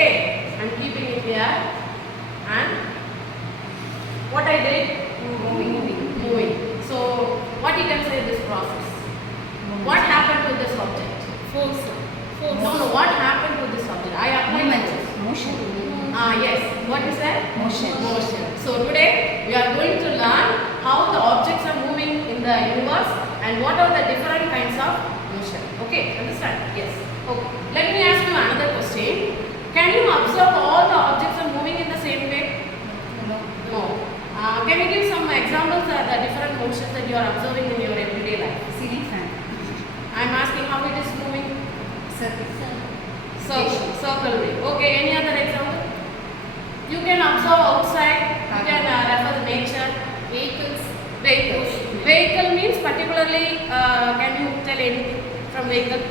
Okay, I'm keeping it here. And what I did? Moving. So, what you can say this process? What happened to this object? Force. No, what happened to this object? I applied Motion. yes. What is that? Motion. So today we are going to learn how the objects are moving in the universe and what are the different kinds of motion. Okay, understand? Yes. Okay. Let me ask you another question. Can you observe all the objects are moving in the same way? No. Can you give some examples of the different motions that you are observing in your everyday life? Ceiling fan. I am asking how it is moving. Circle. Circle way. Okay, any other example? You can observe outside, you can refer to nature. Vehicles. Vehicle means particularly, can you tell anything from vehicle?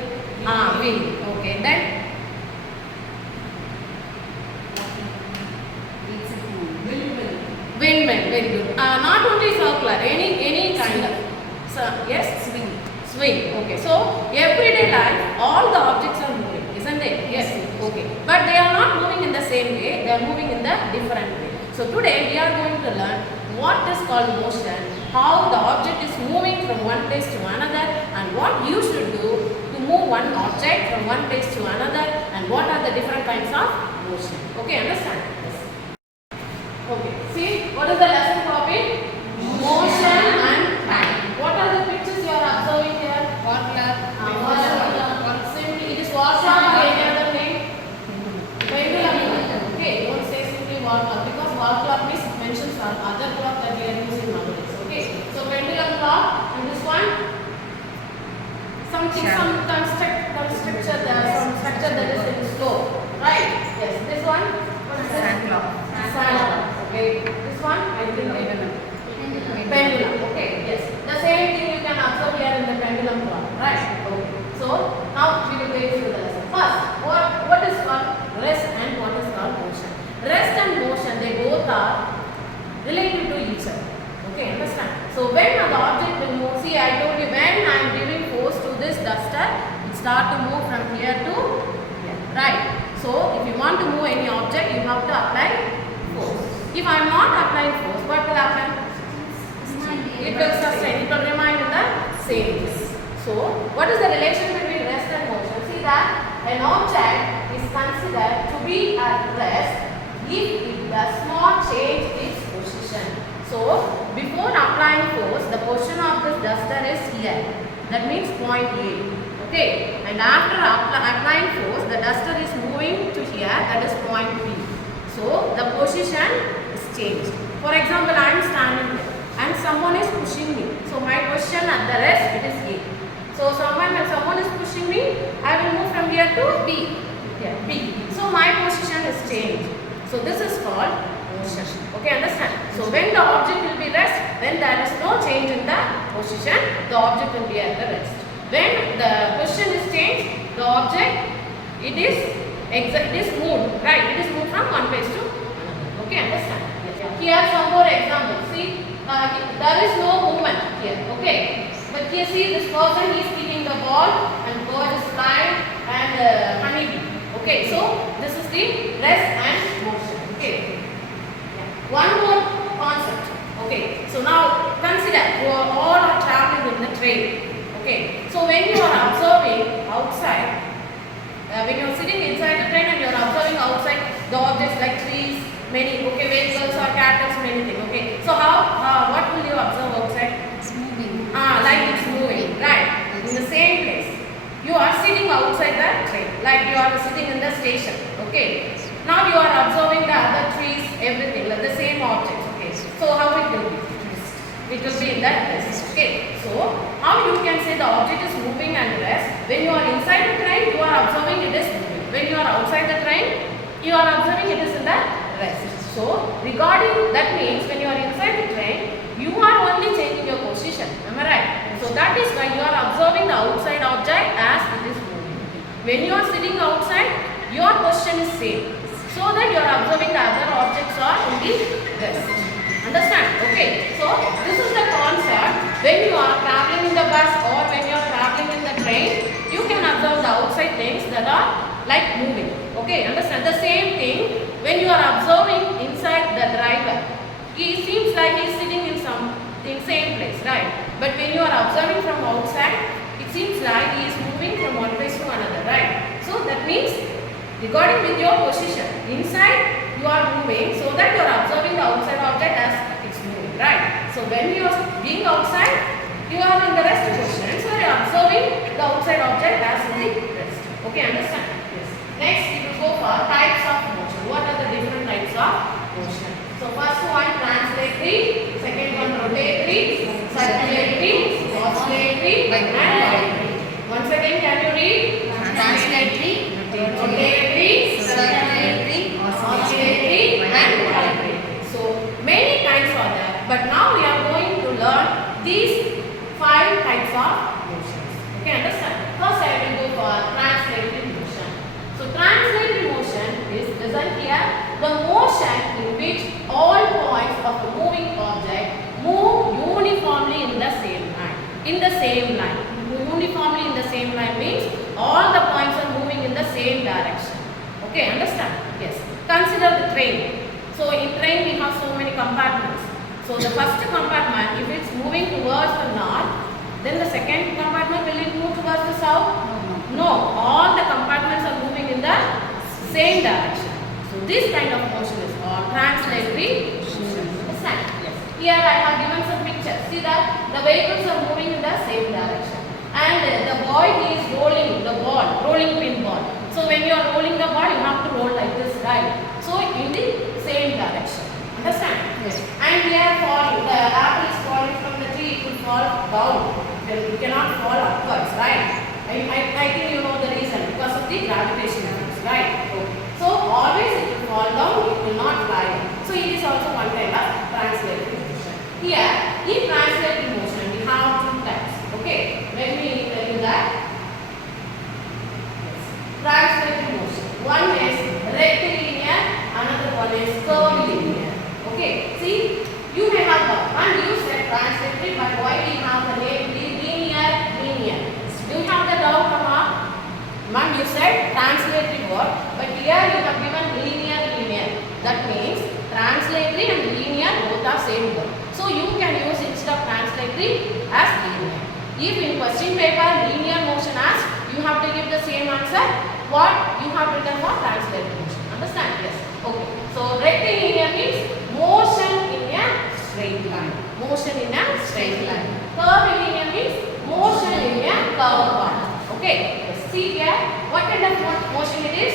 Wheel. Okay, then? Windmill, very good. Not only circular, any kind of. So, yes? Swing. Okay, so everyday life, all the objects are moving, isn't it? Yes. Okay, but they are not moving in the same way, they are moving in the different way. So today we are going to learn what is called motion, how the object is moving from one place to another, and what you should do to move one object from one place to another, and what are the different kinds of motion. Okay, understand? Yes. Okay, see, what is the lesson topic? Motion and time. What are the pictures you are observing here? Simply, it is wall clock or any other name? Pendulum. Okay, don't say simply wall clock because wall clock means it mentions other clock that we are using nowadays. Okay, so pendulum clock and this one, some structure that is in slope, right? Yes, this one. What is this? Sand clock. Sand clock. Okay, this one I think pendulum. Okay, yes. The same thing you can observe here in the pendulum clock, right? Okay. So now we will go through the lesson. First, what is called rest and what is called motion? Rest and motion, they both are related to each other. Okay, understand? So when the object will move, see I told you when I am giving force to this duster, it start to move from here to here, right? So if you want to move any object, you have to apply force. If I am not applying force, what will happen? It will sustain, it will remain in the same place. So, what is the relation between rest and motion? See that an object is considered to be at rest if it does not change its position. So, before applying force, the position of this duster is here. That means point A. Okay. And after applying force, the duster is moving to here, that is point B. So, the position is changed. For example, I am standing here and someone is pushing me. So my position at the rest, it is A. So when someone is pushing me, I will move from here to B. Here, B. So my position is changed. So this is called motion. Okay, understand? So when the object will be rest, when there is no change in the position, the object will be at the rest. When the position is changed, the object, it is moved, right? It is moved from one place to another. Okay, understand? Here some more examples. See, there is no movement here, okay? But here see this person is kicking the ball and bird is flying and honeybee. Okay, so this is the rest and motion. Okay. One more concept. Okay, so now consider you are all are traveling in the train. Okay, so when you are observing outside, when you are sitting inside the train and you are observing outside the objects like trees, many vehicles or cattle, many things. Okay, so what will you observe outside? It's moving. Like it's moving, right? In the same place. You are sitting outside the train, like you are sitting in the station. Okay. Now you are observing the other trees, everything, like the same objects. Okay. So how it will be? It will be in that place. Okay. So how you can say the object is moving and rest? When you are inside the train, you are observing it is moving. When you are outside the train, you are observing it is in the rest. So regarding that means when you are inside the train, you are only changing your position. Am I right? So that is why you are observing the outside object as it is moving. When you are sitting outside, your position is same. So that you are observing the other objects are in the rest. Understand? Okay. So this is the concept. When you are traveling in the bus or when you are traveling in the train, you can observe the outside things that are like moving. Okay, understand? The same thing when you are observing inside the driver. He seems like he is sitting in same place, right? But when you are observing from outside, it seems like he is moving from one place to another, right? So that means regarding with your position, inside you are moving so that you are observing the outside object as it's moving, right? So when you are being outside, you are in the rest position. So you are observing the outside object as in the rest. Okay, understand? Yes. Next, we will go for types of motion. What are the different types of motion? So first one translatory, second one rotatory, circulatory, oscillatory and vibratory. Once again, can you read? Translatory, Rotatory, circulatory, oscillatory and vibratory. So many kinds are there, but now we are going to learn these 5 types of motions. Okay, understand? First I will go for translatory motion. So translatory motion is, listen here, the motion in which all points of a moving object move uniformly in the same line. In the same line. Uniformly in the same line means all the points are moving in the same direction. Okay, understand? Yes. Consider the train. So in train we have so many compartments. So the first compartment, if it's moving towards the north, then the second compartment, will it move towards the south? No. All the compartments are moving in the same direction. So this kind of motion is called translatory motion. Understand? Yes. Here I have given some pictures. See that the vehicles are moving in the same direction. And the boy, he is rolling the ball, rolling pin ball. So when you are rolling the ball, you have to roll like this, right? So in the same direction. Understand? Yes. And we are falling, the apple is falling from the tree, it will fall down. It cannot fall upwards, right? I think you know the reason, because of the gravitation force, right? Okay. So always it will fall down, it will not fly. So it is also one kind of translatory motion. Here, in translatory motion, we have 2 types. Okay, let me tell you that. Yes. Translatory motion. One is rectilinear, another one is curvilinear. Okay, see, you may have one you said translatory, but why we have the name linear? Do you have the doubt, Mama? Ma'am, you said translatory word, but here you have given linear. That means translatory and linear both are same word. So you can use instead of translatory as linear. If in question paper linear motion asked, you have to give the same answer what you have written for translatory motion. Understand? Yes. Okay. So rectilinear means motion in a straight line. Motion in a straight line. Curvilinear means motion in a curved path. Okay. Yes. See here, what kind of motion it is?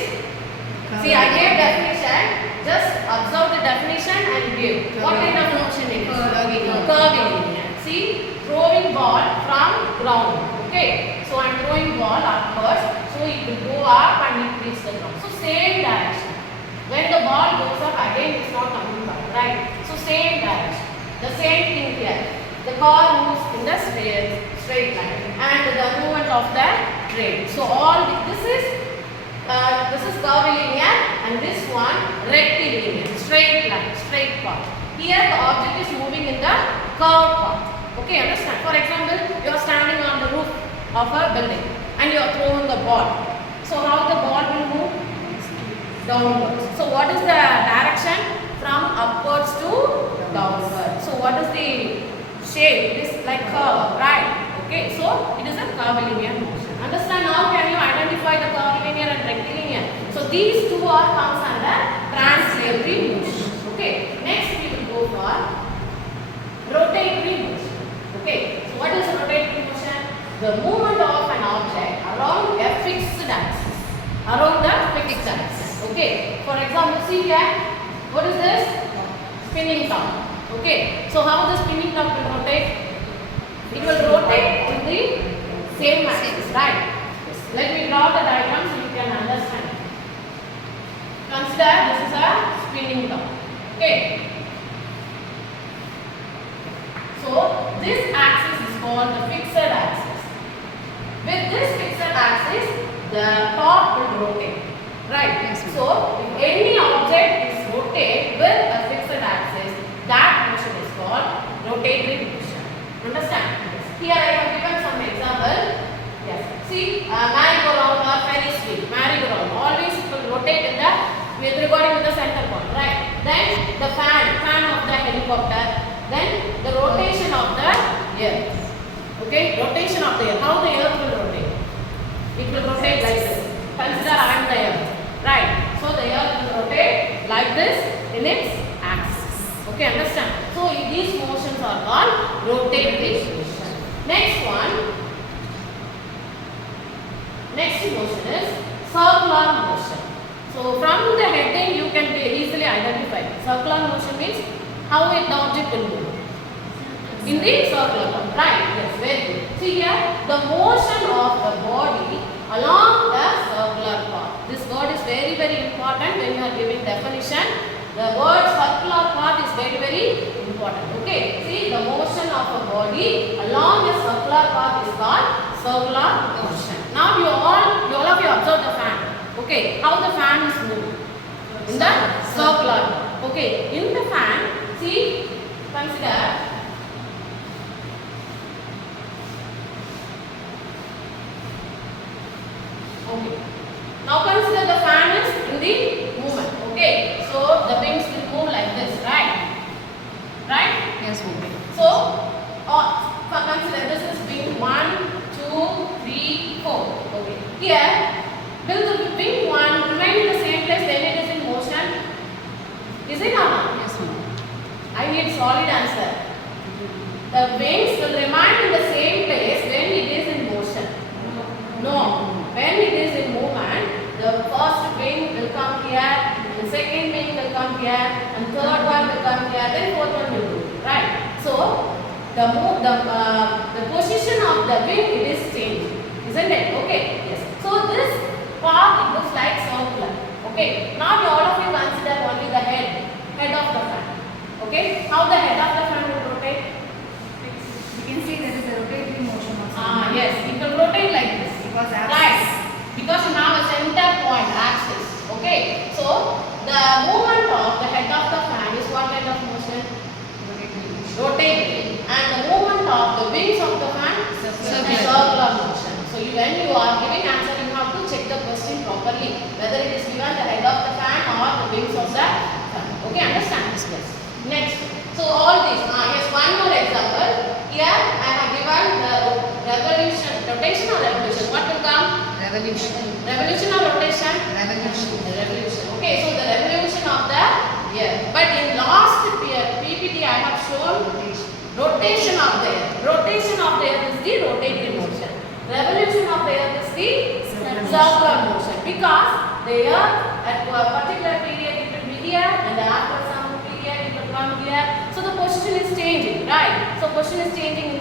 See, I gave definition. Just observe the definition and give. What kind of motion it is? Curvilinear. See, throwing ball from ground. Okay. So I am throwing ball upwards. So it will go up and it reach the ground. So same direction. When the ball goes up, again it is not coming back, right? So same direction. The same thing here. The car moves in the straight line, and the movement of the train. So all this is curvilinear, and this one rectilinear, straight line, straight path. Here the object is moving in the curved path. Okay, understand? For example, you are standing on the roof of a building and you are throwing the ball. So how the ball will move? Downwards. So what is the direction? From upwards to downwards. So what is the shape? It is like curve, right? Okay, so it is a curvilinear motion. Understand now? Can you identify the curvilinear and rectilinear? So these two are comes under translatory motion. Okay. Next we will go for rotatory motion. Okay. So what is rotatory motion? The movement of an object around a fixed axis. Around the fixed axis. Okay. For example, see here. What is this? Spinning top. Okay. So how the spinning top will rotate? It will rotate in the same axis, right? Yes. Let me draw the diagram so you can understand. Consider this is a spinning top. Okay. So this axis is called the fixed axis. With this fixed axis, the top will rotate. Right? Yes, so if any object is rotated with a fixed axis, that motion is called rotatory motion. Understand? Yes. Here I have given some example. Yes. See, merry-go-round or Ferris wheel. Merry-go-round always it will rotate in the with regarding to the center point, right? Then the fan of the helicopter. Then the rotation of the earth. Okay, rotation of the earth. How the earth will rotate? It will rotate like this. Consider I am the earth, right? So the earth will rotate like this in its axis. Okay, understand? So these motions are called rotatory motion. Next motion is circular motion. So from the heading you can easily identify. Circular motion means how the object will move in the circular form, right? Yes, very good. See here, the motion of the body along the circular path. This word is very, very important when you are giving definition. The word circular path is very, very important. Okay, see, the motion of a body along a circular path is called circular motion. Now you all of you observe the fan. Okay, how the fan is moving in the circular path. Okay, in the fan, see, consider. Okay. Now consider the fan is in the movement. Okay. So the wings will move like this, right? Right? Yes, moving. So consider this is wing 1, 2, 3, 4. Okay. Here, will the wing 1 remain in the same place when it is in motion? Is it or not? Yes, ma'am. I need solid answer. The wings will remain in the same place when it is in motion. No. When it is in movement, the first wing will come here, the second wing will come here, and third one will come here, then fourth one will go. Right? So the position of the wing it is changing, isn't it? Okay. Yes. So this path it looks like circular. Okay. Now all of you consider only the head of the fan. Okay. How the head of the fan will rotate? You can see there is a rotatory motion also. Yes. It will rotate like this. Because right. Because you have a center point axis. Okay. So the movement of the head of the fan is what kind of motion? Rotatory. And the movement of the wings of the fan is circular motion. So when you are giving answer, you have to check the question properly, whether it is given the head of the fan or the wings of the fan. Okay, understand this? Yes. Next. So all these. Yes, one more example. Here I have given the revolution, rotation or revolution. What will come? Revolution. Revolution or rotation? Revolution. Revolution. Okay, so the revolution of the earth. But in last PPT I have shown rotation of the earth. Rotation of the earth is the rotatory motion. Revolution of the earth is the circular motion. Because the earth at a particular period it will be here, and after some period it will come here. So the position is changing, right? So position is changing in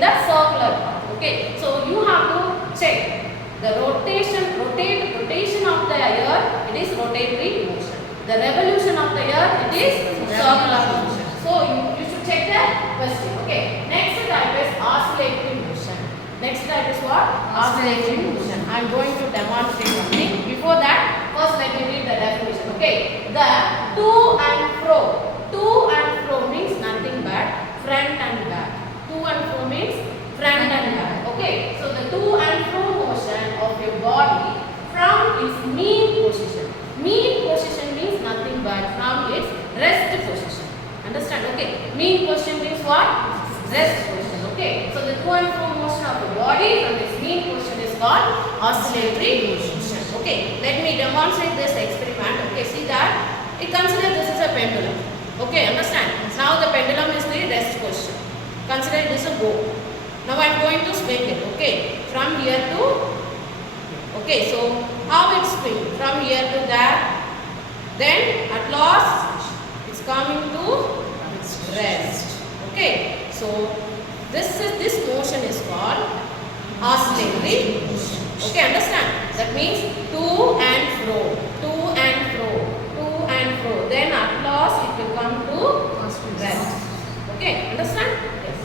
the circular path. Okay, so you have to check the rotation of the earth. It is rotatory motion. The revolution of the earth it is circular motion. So you should check the question. Okay. Next type is oscillatory motion. Next type is what? Oscillatory motion. I am going to demonstrate something. Before that, first let me read the definition. Okay. The to and fro. To and fro means nothing but front and back. To and fro means front and back. Okay. So the to and fro motion of your body from its mean position. Mean position means nothing but from its rest position. Understand? Okay. Mean position means what? Rest position. Okay. So the to and fro motion of the body from its mean position is called oscillatory motion. Okay. Let me demonstrate this experiment. Okay. See that? Consider this is a pendulum. Okay. Understand? Now the pendulum is the rest position. Consider this a bow. Now I am going to swing it. Okay. From here to. Okay. So how it swing? From here to there. Then at last it's coming to rest. Okay. So this motion is called oscillatory motion. Okay, understand? That means to and fro, to and fro, to and fro. Then at last it will come to rest. Okay, understand? Yes.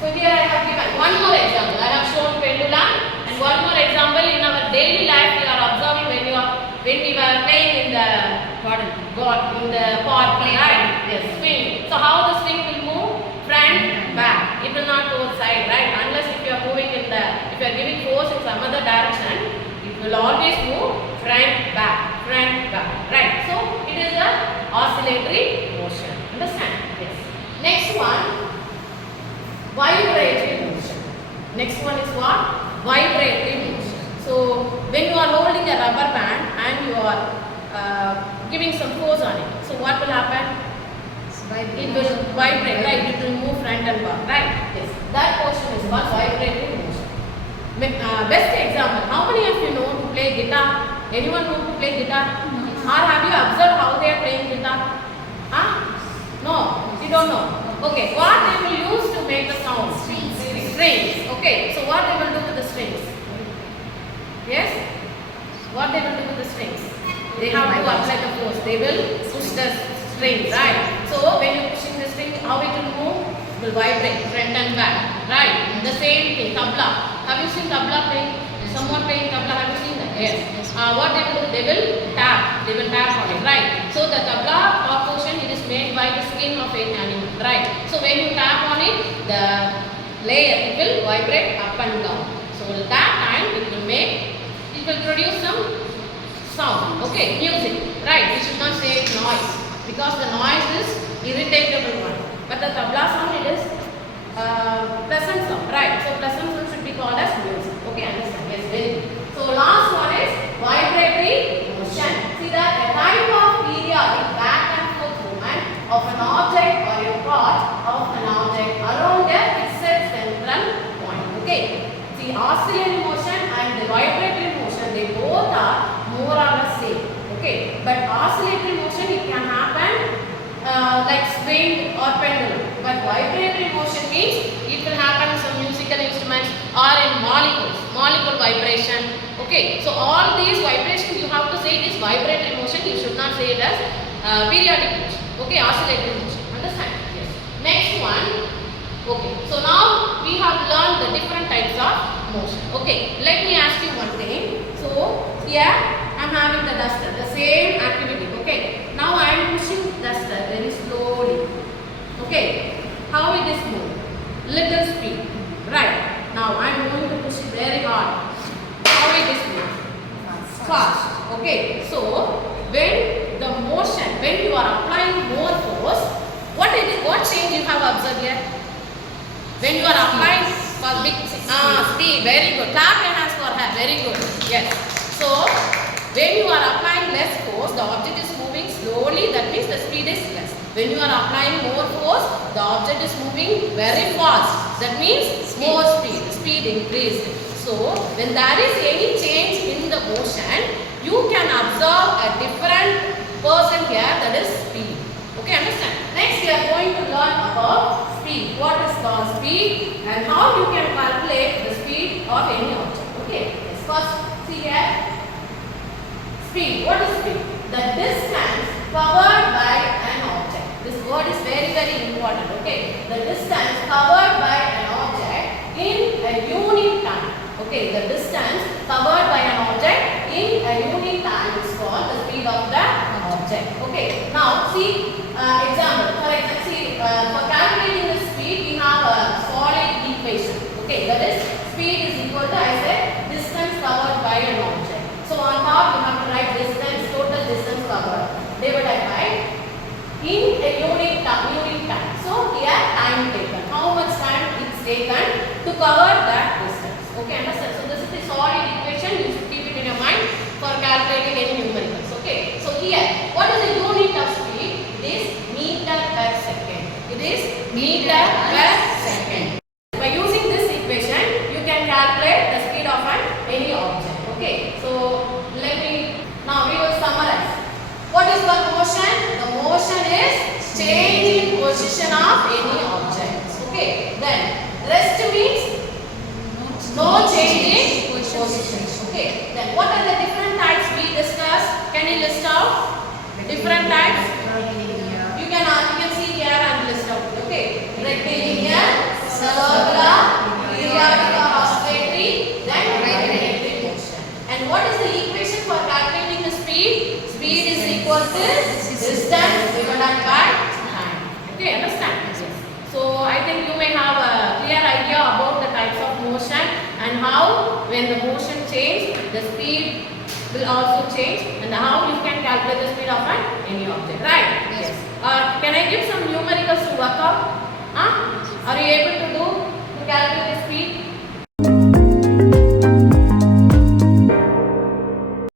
So here I have given one more example. I have shown pendulum, and one more example in our daily life we are observing when we were playing in the in the park, right? Yes, swing. So how the swing will move? Front, back. It will not go side, right? Unless if you are moving If you are giving force in some other direction, it will always move front, back, right? So it is a oscillatory motion. Understand? Yes. Next one, vibratory motion. Next one is what? Vibratory motion. So when you are holding a rubber band and you are giving some force on it, so what will happen? It will vibrate, right? It will move front and back, right? Yes. That portion is called vibratory motion. Best example, how many of you know to play guitar? Anyone know to play guitar? Or have you observed how they are playing guitar? Huh? No, you don't know. Okay, what they will use to make the sound? Strings. Okay, so what they will do with the strings? Yes? What they will do with the strings? They have to apply the force. They will push the string, right? So when you pushing the string, how it will move? It will vibrate front and back, right? The same thing, tabla. Have you seen tabla playing? Someone playing tabla, have you seen that? Yes. What they will do? They will tap. They will tap on it, right? So the tabla top portion, it is made by the skin of an animal, right? So when you tap on it, the layer, it will vibrate up and down. So at that time, it will produce some sound, okay, music, right? We should not say noise, because the noise is irritable one. But the tabla sound, it is pleasant sound, right? So pleasant sound should be called as music. Okay, understand? Yes, very good. So last one is vibratory motion. See that a type of periodic back and forth movement of an object or a part of an object around a fixed central point. Okay. See, oscillatory motion and the vibratory motion, they both are more or less same. Okay. But oscillatory motion, it can happen like swing or pendulum. But vibratory motion means it will happen in some musical instruments or in molecule vibration. Okay, so all these vibrations you have to say it is vibratory motion. You should not say it as periodic motion. Okay, oscillatory motion. Understand? Yes. Next one. Okay, so now we have learned the different types of motion. Okay, let me ask you one thing. So here I am having the duster, the same activity. Okay, now I am pushing duster very slowly. Okay, how it is move? Little speed. Right. Now I am going to push it very hard. How it is move? Fast. Okay, so when the motion, when you are applying more force, what change you have observed here? When you are applying for big speed, very good. Clap your hands for her, very good. Yes. So when you are applying less force, the object is moving slowly. That means the speed is less. When you are applying more force, the object is moving very fast. That means more speed. Speed increased. So when there is any change in the motion, you can observe a different person here, that is speed. Okay, understand? Next we are going to learn about speed. What is called speed and how you can calculate the speed of any object. Okay, yes. First see here. Speed. What is speed? The distance covered by an object. This word is very, very important. Okay, the distance covered by an object in a unit time. Okay, the distance covered by an object in a unit time is called the speed of the object. Okay, now see example. For example, see for calculating the speed, we have a solid equation. Okay, that is speed is equal to, I said, distance covered by an object. So on top you have to write distance, total distance covered divided by in a unit time. So here time taken. How much time it's taken to cover that distance. Okay, understand? So this is the solid equation. You should keep it in your mind for calculating any numericals. Okay. So here, what is the unit of speed? It is meter per second. It is meter per second. By using this equation, you can calculate the speed of any object. Okay. So now we will summarize. What is the motion? The motion is change in position of any object. Okay. Then rest means no change in position. Okay. Then what are the different types we discussed? Can you list out different types? You can see here and list out. Okay. Rectilinear, circular, periodic or oscillatory, then vibratory motion. And what is the equation for calculating the speed? Speed is equal to distance divided by time. Okay, understand? Yes. So I think you may have a clear idea about the types of motion and how when the motion change, the speed will also change, and how you can calculate the speed of any object, right? Yes. Can I give some numericals to work out? Are you able to calculate the speed?